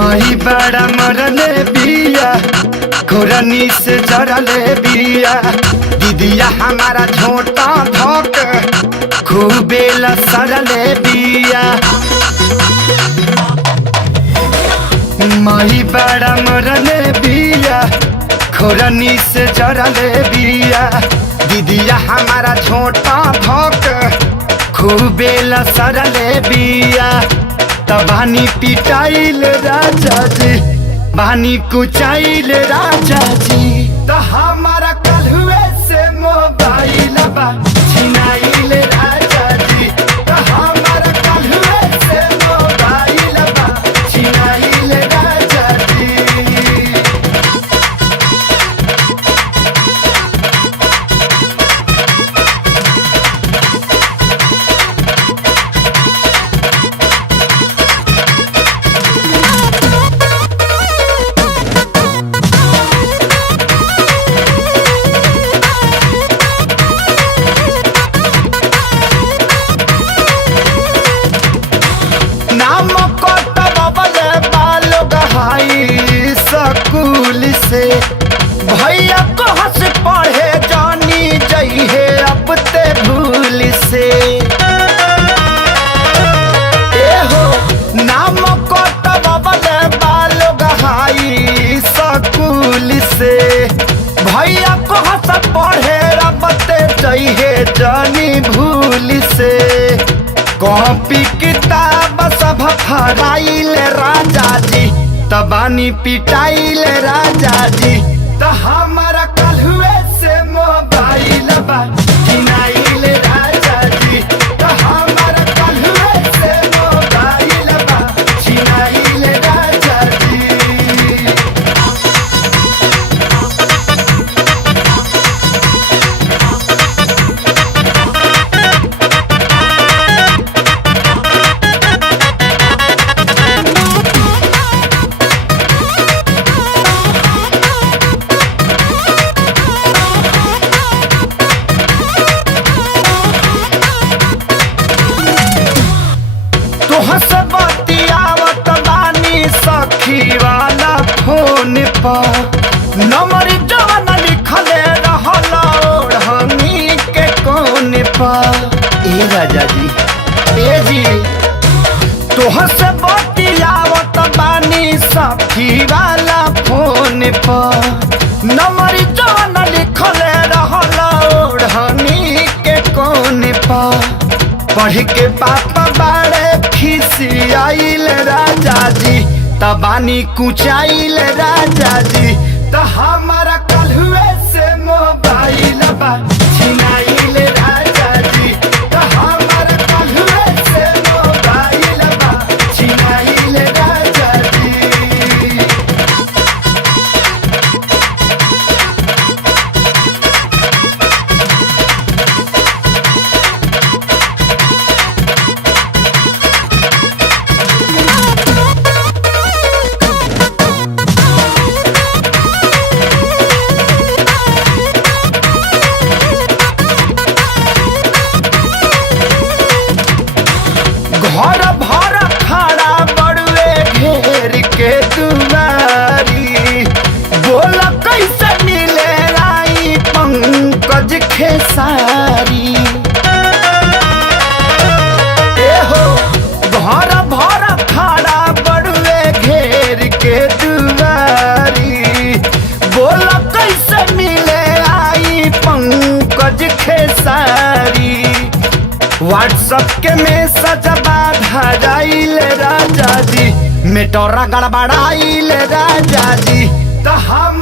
माही बड़ा मरले बिया घोरनी से जरले बिया दीदिया हमारा झोटा धोक खूबे लसरले बिया। माही बड़ा मरले बिया घोरनी से जरले बिया दीदिया हमारा झोटा धोक खूबे लसरले बिया। तबानी पिटाइल राजा जी बानी कुचाइल राजा जी तो हमारा कल हुए से मोबाइल बा छिनाइल राजा जी तो हमारा कल हुए से मोबाइल बा छिनाइल राजा जी। स्कूल से भैया को हंस पढ़े जानी जइहे अब ते भूल से हो नाम को तबल बालो गहाई स्कूल से भैया को हंस पढ़े अब ते जइहे जानी भूल से। कॉपी किताब सब फराइल राजा जी तबानी पिटाइल राजा जी तो हमारा कल हुए से मोबाइल बा छिनाइल राजा जी तो हमारा कल हुए से मोबाइल बा छिनाइल राजा जी। हंसबतियावत बानी सखी वाला फोन पर नंबर जवन लिखले रहल ओढ़नी के कोन पर। ए राजा जी ए जी तो हंसबतियावत बानी सखी वाला फोन पर नंबर जवन लिखले रहल ओढ़नी के कोन पर। पढ़ के पापा बाड़े खिसियाइल राजा जी तबानी कुचाइल राजा जी तो हमारा कल हुए से मोबाइल बा छिनाइल राजा जी तो हमारा कल हुए से मोबाइल बा छिनाइल राजा जी। घर भर खड़ा बड़ुए घेर के दुआरी बोल कैसे मिले आई पंकज खेसारी। हो घर भर खड़ा बड़ुए घेर के दुआरी बोल कैसे मिले आई पंकज खेसारी। व्हाट्सएप के मैसेज धराइल राजा जी मेटोरा गड़बड़ाइल राजा जी तो हम